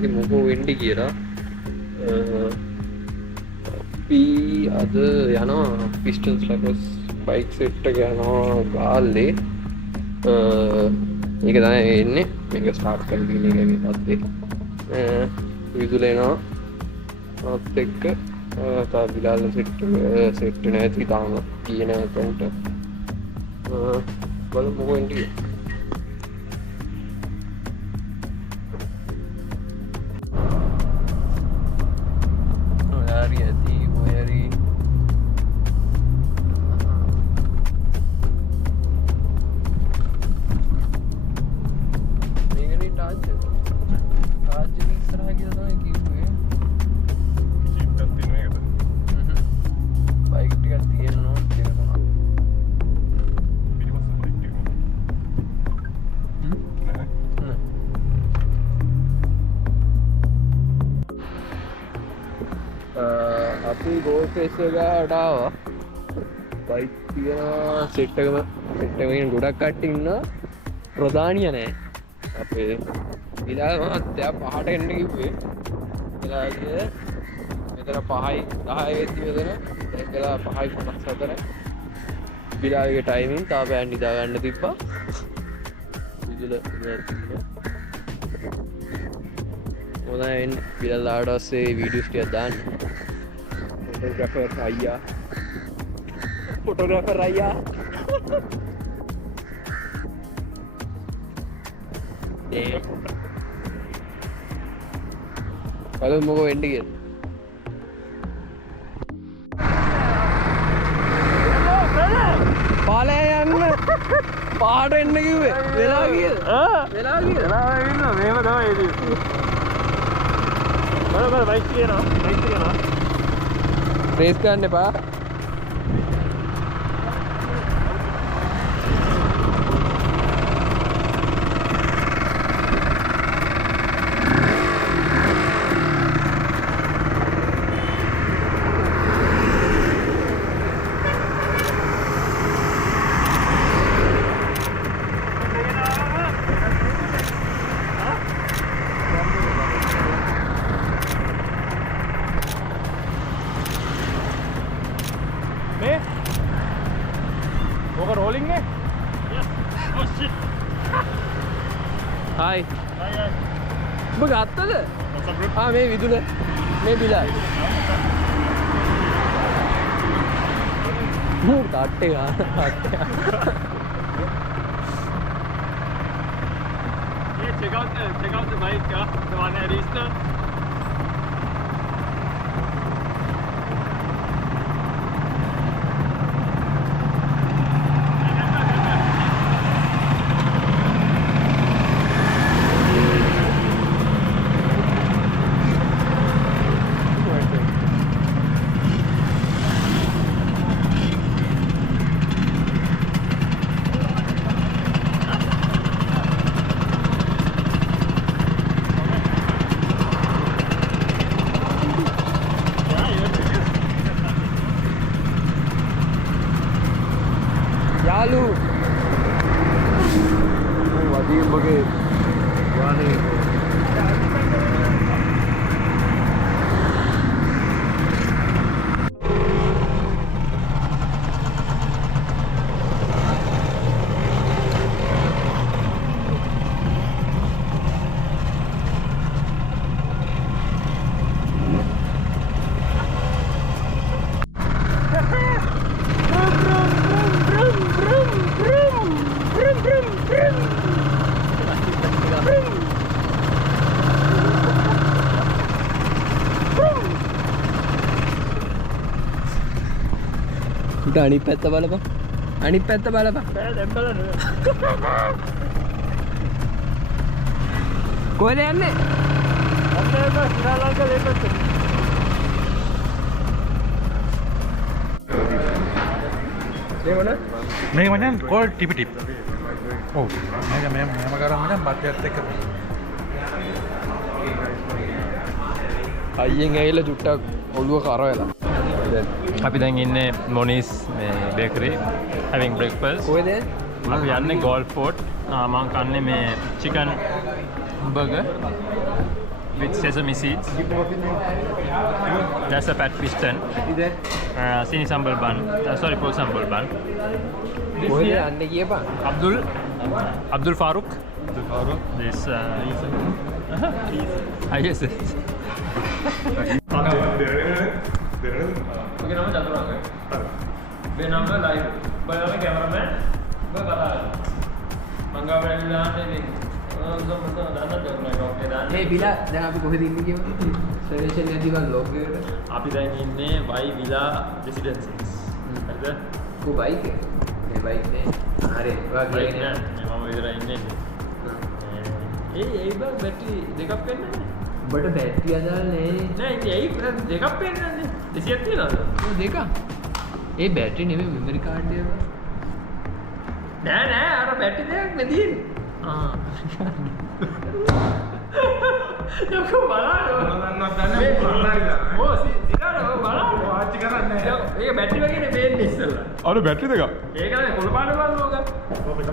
ඇති මොකෝ වෙන්ඩි කියලා. අපි අද යනවා පිස්ටල්ස් ලකස් බයික් සෙට්ට යනවා ගාල්ලේ. ඒක තමයි එන්නේ මේක ස්ටාර්ට් කරගෙන පස්සේ විදුලේනවා අත් එක්ක තා බිලාල සෙට් නැති තාම කියන තැන්ට බලමු මොකෝ එන්නේ. අපි ගෝල් ෆේස් එකට ආවා. බයික් තියෙනවා සෙට් එකකින් ගොඩක් කට්ටිය ඉන්නවා. ප්‍රධානිය නෑ. අපේ විලාල මහත්තයා පහට එන්න කිව්වේ. විලාලගේ මෙතන 5යි 10යි වෙද්දි මෙතන එක්කලා 5:54. විලාලගේ ටයිමින් තාපයන් නිදා ගන්න තිබ්බා. විදුල ඉන්නවා. මොනවායින් විලාල ආවට පස්සේ වීඩියෝස් ටිකක් දාන්න. फोटोग्राफर आया हेलो मोको एंडी के पाले යන්න පාට එන්න කිව්වේ වෙලා ගියද වෙලා ඉන්න මේව තමයි ඉතින් බල බයික් තියනවා रेस करने पा रोलिंग में हाय बघ आता हाँ मैं विदुल मैं बिलाल काटेगा check out the bike the one I registered. Yalu wadi bage wani අනිත් පැත්ත බලපන් අනිත් පැත්ත බලපන් දැන් බලන්න කොහෙද යන්නේ අපේ ශ්‍රී ලංකා දෙපැත්ත මේක මචං කෝල් ටිපි ටිප් ඔව් මේක මෙහෙම කරා මචං බත්යත් එක්ක අයියෙන් ඇවිල්ලා චුට්ටක් ඔළුව කර වෙලා අපි දැන් ඉන්නේ මොනිස් මේ බේකරි having breakfast කොහෙද අපි යන්නේ ගෝල්ෆ් ෆෝර්ට් මම කන්නේ මේ chicken burger with sesame seeds. That's a fat piston. Sini sambal bun. Sorry, pork sambal bun. This කොහෙද here, යන්නේ කියපන්. Abdul Farooq. This. Yes. Oke, nama Caturanga. Be nama live. Bayangin cameraman. Gue kata mangga berani nih. ඒ බිලා දැන් අපි කොහෙද ඉන්නේ කියමු. සර්වේෂන් නැති බං ලෝකෙට. අපි දැන් ඉන්නේ වයි විලා රෙසිඩෙන්සිස්. හරිද? කො බයික් එක? මේ බයික් නේ. හරි. ඔයා බයික් කියන්නේ නෑ. මම විතරයි ඉන්නේ. ඒ බං බැටරි දෙකක් වෙන්නේ නැහැ. ඔබට බැටරි අදාළ නෑ. නෑ ඉතින් ඒ දෙකක් වෙන්නේ නැහැ. 200ක් තියනවද? ඔය දෙක. ඒ බැටරි නෙමෙයි මෙමරි කාඩ් එක. නෑ අර බැටරි දෙකක් නේ තියෙන්නේ. යකෝ බලන්න ඕ සිතාරෝ බලන්න වාච් කරන්නේ ඒක බැටරි වගේනේ පේන්නේ ඉස්සෙල්ලා අර බැටරි දෙක ඒකනේ කොළ පාට බලන්න ඕක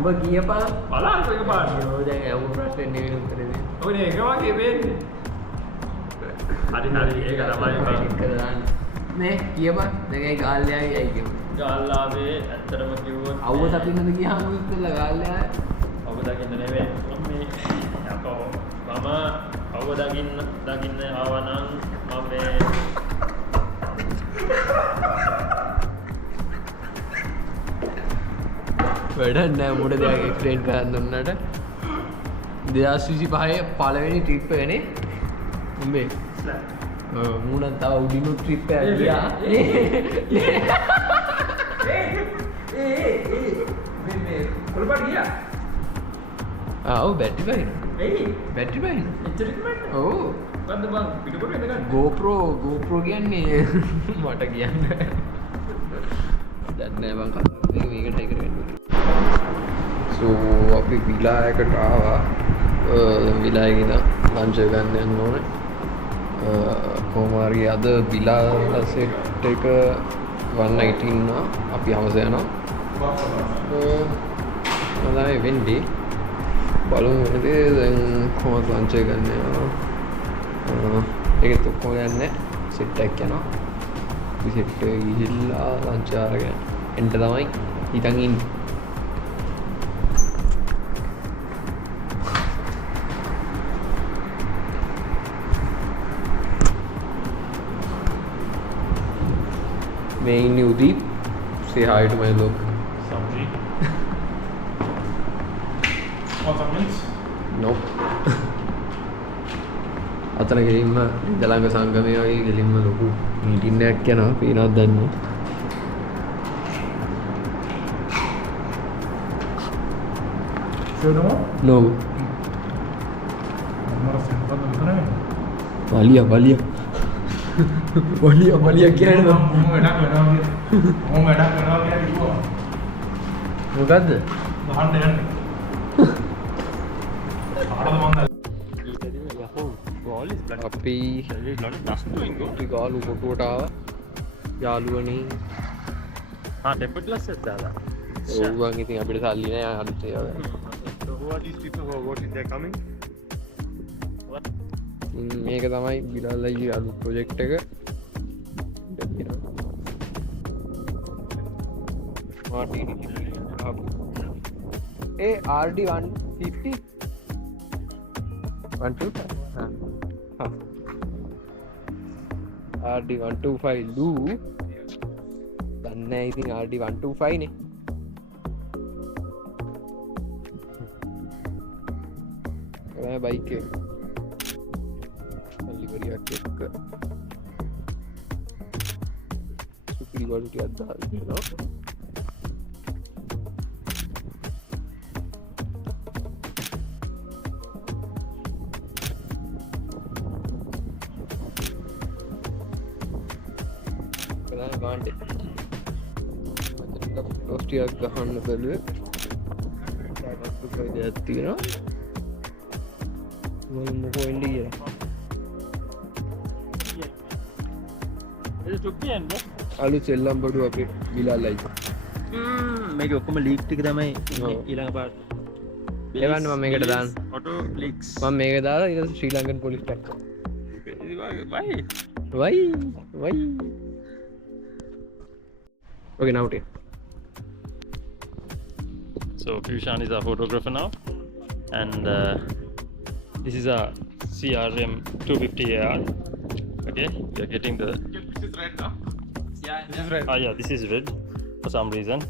ඔබ කියපන්. බලන්න ඒක පාට ඔය දැන් අහුව ප්‍රශ්නේ නෙවෙයි උත්තරේ දෙන්නේ. ඔනේ ඒක වගේ පේන්නේ හරි ඒක තමයි කරන්න. නේ කියපන්. දැන් ඒ ගාල්ලෑයි ඇයි කියමු. ගාල්ලාවේ ඇත්තටම කිව්වොත් අවුව දකින්නද ගියාම ඉස්සෙල්ලා ගාල්ලෑයි. අවුව දකින්න නෙවෙයි මම මේ යකෝ මම අවුව දකින්න ආවා නම් මම මේ වැඩක් නෑ මුඩ දෙයක් එක්ස්ප්ලේන් කරන්න දුන්නට 2025 පළවෙනි ට්‍රිප් එකනේ උඹේ මූණක් තව උඩිනු ට්‍රිප් එකක් ගියා මේ කොළපාට ගියා ඔව් බැටරි බයින එයි බැටරි බයින එච්චරක් මන්න ඔව් මොකද්ද බං පිටකොට එන්න ගන්න GoPro කියන්නේ මට කියන්න දැන් නෑ බං කතා මේකට හයි කරගෙන සෝ අපි විලා එකට ආවා විලා එකේ ඉඳන් ලන්ච් එක ගන්න යන්න ඕනේ කොහොම හරි අද විලා සෙට් එක 119 අපි හවස යනවා තමයි වෙන්නේ බලමු වෙනදේ දැන් කොහොමද ලන්ච් එක ගන්න යනවා ඒකත් ඔක්කොම යන්නේ සෙට් එකක් යනවා අපි සෙට් එක ගිහිල්ලා ලන්ච් ආරගෙන එන්න තමයි හිතන් ඉන්නේ main Udeep say hi to my look Sabji. What that means? nope අතන ගෙලින්ම දලංග සංගමයේ වගේ ගෙලින්ම ලොකු මීටින් එකක් යනවා පේනවද දන්නේ Show them all? no බලියා කියන්නේ මොකද්ද අපි ගාලු කොටුවට ආවා යාළුවනේ ටෙම්පරේචර් සෙට් දාලා ඕවන් ඉතින් අපිට සල්ලි නෑ අලුත් ඒවා So who are these people who are working there coming? මේක තමයි බිලල්ලගේ අලුත් ප්‍රොජෙක්ට් එක ඒ RD 150 RD 125 ලූ දන්නේ ඉතින් RD 125 නේ කරා බයික් එක ලිවරියක් එක්ක සුපිරි වලු ටිකක් දාලා දෙනවා ගාන්ඩේ ටිකක් ගහන්න බැලුවේ දෙයක් තියෙනවා මොකෝ එන්නේ කියලා අලුත් සෙල්ලම් බඩු අපේ බිලාලයි මේක ඔක්කොම ලීක් ටික තමයි ඊළඟ පාට එවන්න මම මේකට දාන්න. Auto clicks. මම මේක දාලා ඊට Sri Lankan police tax. Why? Why? Okay, now take. So Pushan is our photographer now, and this is a CRM 250 AR. Okay, we are getting the. This is red now. Yeah, This is red. yeah, this is red for some reason.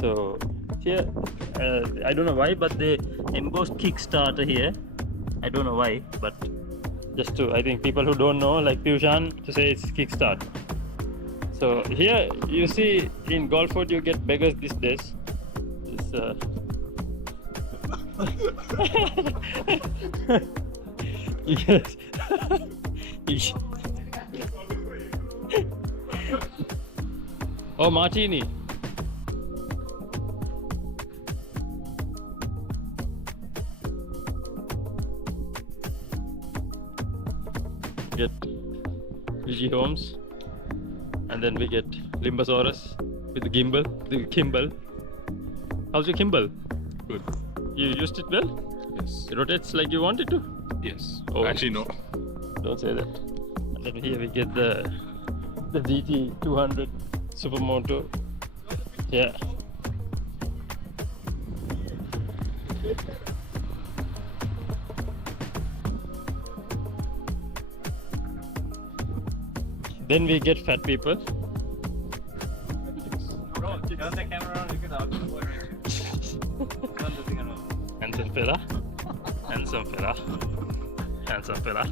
So here, I don't know why, but they embossed Kickstarter here. I don't know why, but just to, I think people who don't know, like Pushan, to say it's Kickstart. So here you see in Golford you get beggars these days. This, yes. Oh, martini. Get VG Homes, and then we get Limbosaurus with the gimbal, the Kimball. How's your Kimball? Good. You used it well? Yes. It rotates like you want it to? Yes. Oh. Actually, no. Don't say that. And then here we get the GT 200 Supermoto. Yeah. Then we get fat people. Handsome fella. Handsome fella. Handsome fella.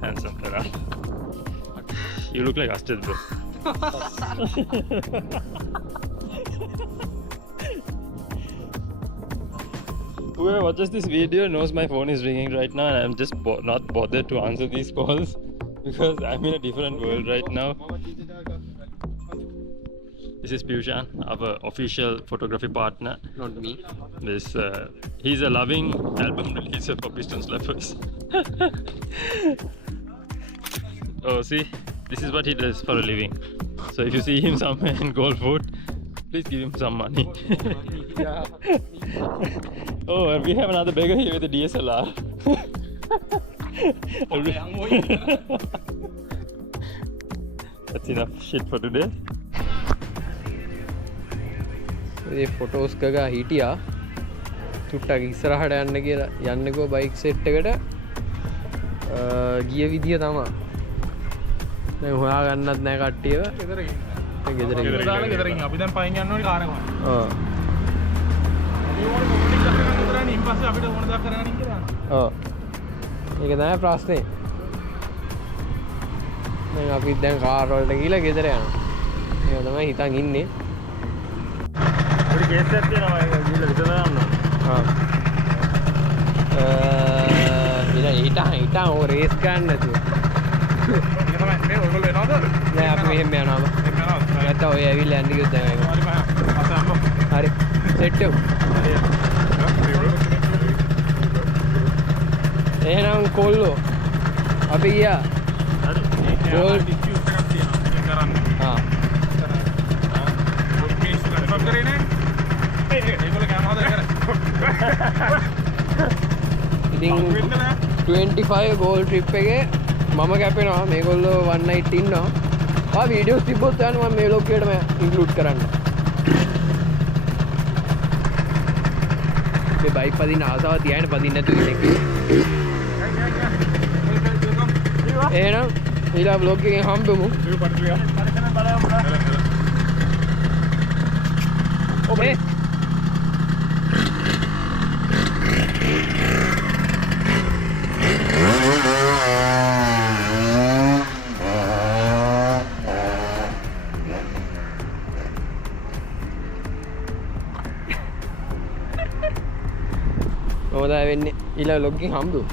Handsome fella. You look like Astrid, bro. Whoever watches this video knows my phone is ringing right now, and I'm just not bothered to answer these calls because I'm in a different world right now. This is Pushan, our official photography partner. Not me. This he's a loving album releaser for Piston Slappers. Oh, see, this is what he does for a living. So if you see him somewhere in Golford, please give him some money. Oh, and we have another beggar here with a DSLR. That's enough shit for today. මේ photos ගගා හිටියා චුට්ටක් ඉස්සරහට යන්න කියලා යන්නකෝ bike set එකට ගිය විදිය තමයි දැන් හොයා ගන්නත් නැහැ කට්ටියව ගෙදර ඉන්න. ගෙදර දාලා ගෙදර ඉන්න. අපි දැන් පයින් යන්න ඕනේ කාර් එක. ඔව් අපි ඕනේ කොමිටි කරගෙන ඉඳලා ඊට පස්සේ අපිට ඕන දා කරගෙන ඉන්න කියලා. ඔව් ඒක තමයි ප්‍රශ්නේ දැන් අපි දැන් කාර් වලට ගිහලා ගෙදර යනවා ඒක තමයි හිතන් ඉන්නේ Puri case එකක් තියෙනවා ඒක ගිහලා විතරලා යන්න. ඊට ඕ රේස් ගන්න නැතුව ඒක තමයි මේ ඔයගොල්ලෝ එනවද? නෑ අපි මෙහෙම යනවා එන්න යනවා. නැත්නම් ඔය ඇවිල්ලා යන්න කිව්වොත් දැන් ඒක හරි බෑ. අසම්බ. හරි සෙට් එක එහෙනම් කොල්ලෝ අපි ගියා ගෝල් ටිකියුස් එකක් තියෙනවා. ඒක කරන්න. ආ මේස් කන්ෆර්ම් කරේ නේ? ඒගොල්ලෝ කැමරාද කරේ? ඉතින් 25 ගෝල් ට්‍රිප් එකේ මම කැපෙනවා මේගොල්ලෝ 1 night ඉන්නවා ආ වීඩියෝස් තිබ්බොත් යන්න මම මේ ලොකේටම ඉන්ක්ලූඩ් කරන්න මේ බයික් පදින්න ආසාව තියාගෙන පදින්න නැතුව ඉන්නේ එහෙනම් ඊළඟ vlog එකෙන් හම්බෙමු ඔබේ කොහොමද වෙන්නේ ඊළඟ vlog එකෙන් හම්බෙමු